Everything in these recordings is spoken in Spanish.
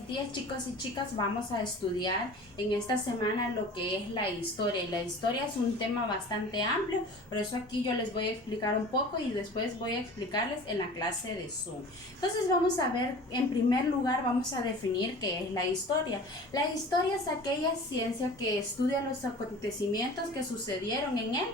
Buenos días, chicos y chicas. Vamos a estudiar en esta semana lo que es la historia. Y la historia es un tema bastante amplio, por eso aquí yo les voy a explicar un poco y después voy a explicarles en la clase de Zoom. Entonces vamos a ver, en primer lugar vamos a definir qué es la historia. La historia es aquella ciencia que estudia los acontecimientos que sucedieron en el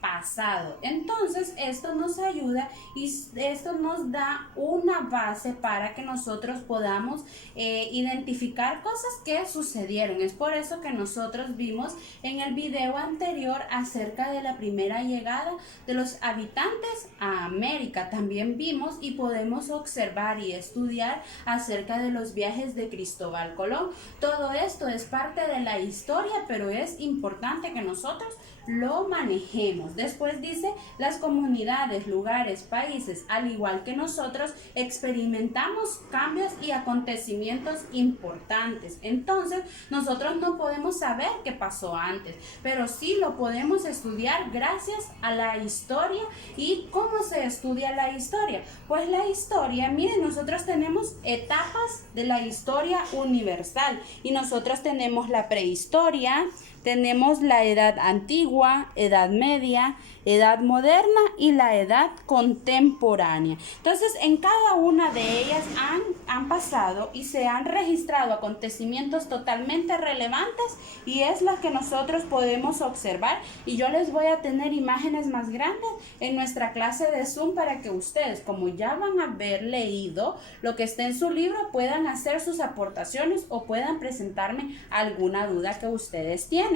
pasado. Entonces esto nos ayuda y esto nos da una base para que nosotros podamos identificar cosas que sucedieron. Es por eso que nosotros vimos en el video anterior acerca de la primera llegada de los habitantes a América. También vimos y podemos observar y estudiar acerca de los viajes de Cristóbal Colón. Todo esto es parte de la historia, pero es importante que nosotros lo manejemos. Después dice, las comunidades, lugares, países, al igual que nosotros, experimentamos cambios y acontecimientos importantes. Entonces, nosotros no podemos saber qué pasó antes, pero sí lo podemos estudiar gracias a la historia. ¿Y cómo se estudia la historia? Pues la historia, miren, nosotros tenemos etapas de la historia universal y nosotros tenemos la prehistoria, tenemos la edad antigua, edad media, edad moderna y la edad contemporánea. Entonces, en cada una de ellas han pasado y se han registrado acontecimientos totalmente relevantes y es la que nosotros podemos observar. Y yo les voy a tener imágenes más grandes en nuestra clase de Zoom para que ustedes, como ya van a haber leído lo que está en su libro, puedan hacer sus aportaciones o puedan presentarme alguna duda que ustedes tienen.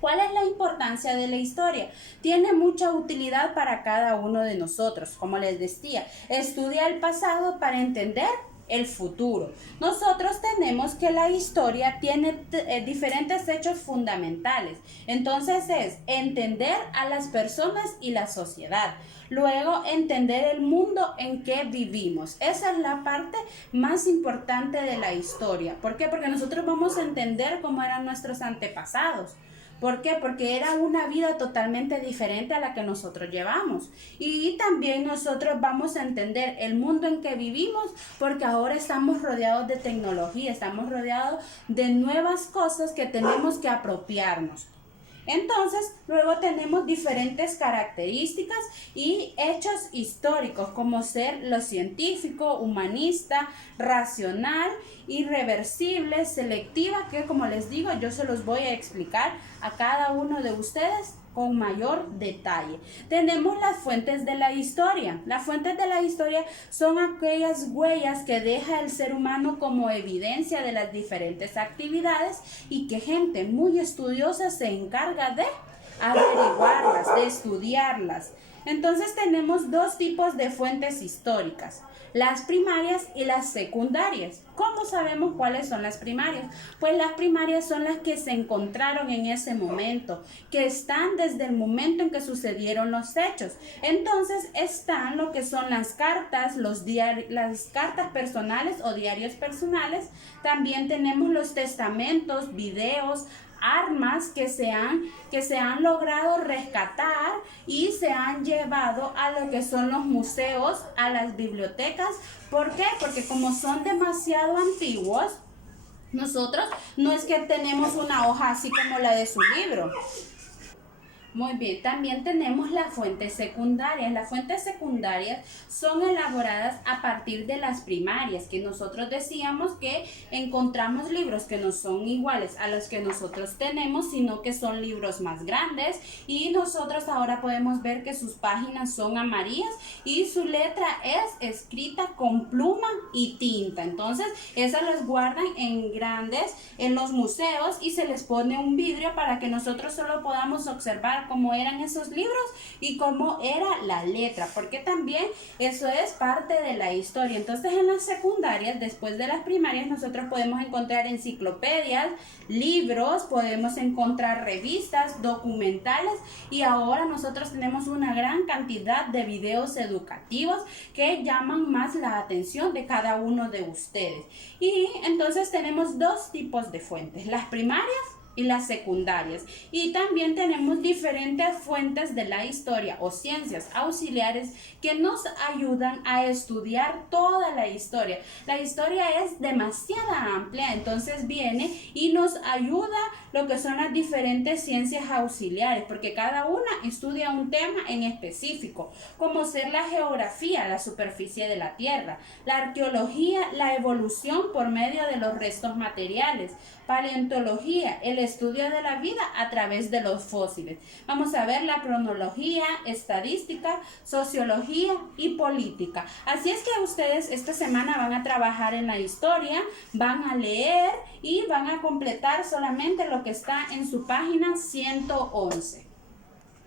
¿Cuál es la importancia de la historia? Tiene mucha utilidad para cada uno de nosotros. Como les decía, estudia el pasado para entender el futuro. Nosotros tenemos que la historia tiene diferentes hechos fundamentales. Entonces es entender a las personas y la sociedad. Luego, entender el mundo en que vivimos. Esa es la parte más importante de la historia. ¿Por qué? Porque nosotros vamos a entender cómo eran nuestros antepasados. ¿Por qué? Porque era una vida totalmente diferente a la que nosotros llevamos. Y también nosotros vamos a entender el mundo en que vivimos, porque ahora estamos rodeados de tecnología, estamos rodeados de nuevas cosas que tenemos que apropiarnos. Entonces, luego tenemos diferentes características y hechos históricos, como ser lo científico, humanista, racional, irreversible, selectiva, que como les digo, yo se los voy a explicar a cada uno de ustedes con mayor detalle. Tenemos las fuentes de la historia. Las fuentes de la historia son aquellas huellas que deja el ser humano como evidencia de las diferentes actividades y que gente muy estudiosa se encarga de averiguarlas, de estudiarlas. Entonces tenemos dos tipos de fuentes históricas, las primarias y las secundarias. ¿Cómo sabemos cuáles son las primarias? Pues las primarias son las que se encontraron en ese momento, que están desde el momento en que sucedieron los hechos. Entonces están lo que son las cartas, las cartas personales o diarios personales. También tenemos los testamentos, videos, armas que se han logrado rescatar y se han llevado a lo que son los museos, a las bibliotecas. ¿Por qué? Porque como son demasiado antiguos, nosotros no es que tenemos una hoja así como la de su libro. Muy bien, también tenemos las fuentes secundarias. Las fuentes secundarias son elaboradas a partir de las primarias, que nosotros decíamos que encontramos libros que no son iguales a los que nosotros tenemos, sino que son libros más grandes y nosotros ahora podemos ver que sus páginas son amarillas y su letra es escrita con pluma y tinta. Entonces, esas las guardan en grandes en los museos y se les pone un vidrio para que nosotros solo podamos observar cómo eran esos libros y cómo era la letra, porque también eso es parte de la historia. Entonces, en las secundarias, después de las primarias, nosotros podemos encontrar enciclopedias, libros, podemos encontrar revistas, documentales y ahora nosotros tenemos una gran cantidad de videos educativos que llaman más la atención de cada uno de ustedes. Y entonces tenemos dos tipos de fuentes, las primarias y las secundarias. Y también tenemos diferentes fuentes de la historia o ciencias auxiliares que nos ayudan a estudiar toda la historia. La historia es demasiado amplia, entonces viene y nos ayuda lo que son las diferentes ciencias auxiliares, porque cada una estudia un tema en específico, como ser la geografía, la superficie de la Tierra, la arqueología, la evolución por medio de los restos materiales, paleontología, el estudio de la vida a través de los fósiles. Vamos a ver la cronología, estadística, sociología y política. Así es que ustedes esta semana van a trabajar en la historia, van a leer y van a completar solamente lo que está en su página 111.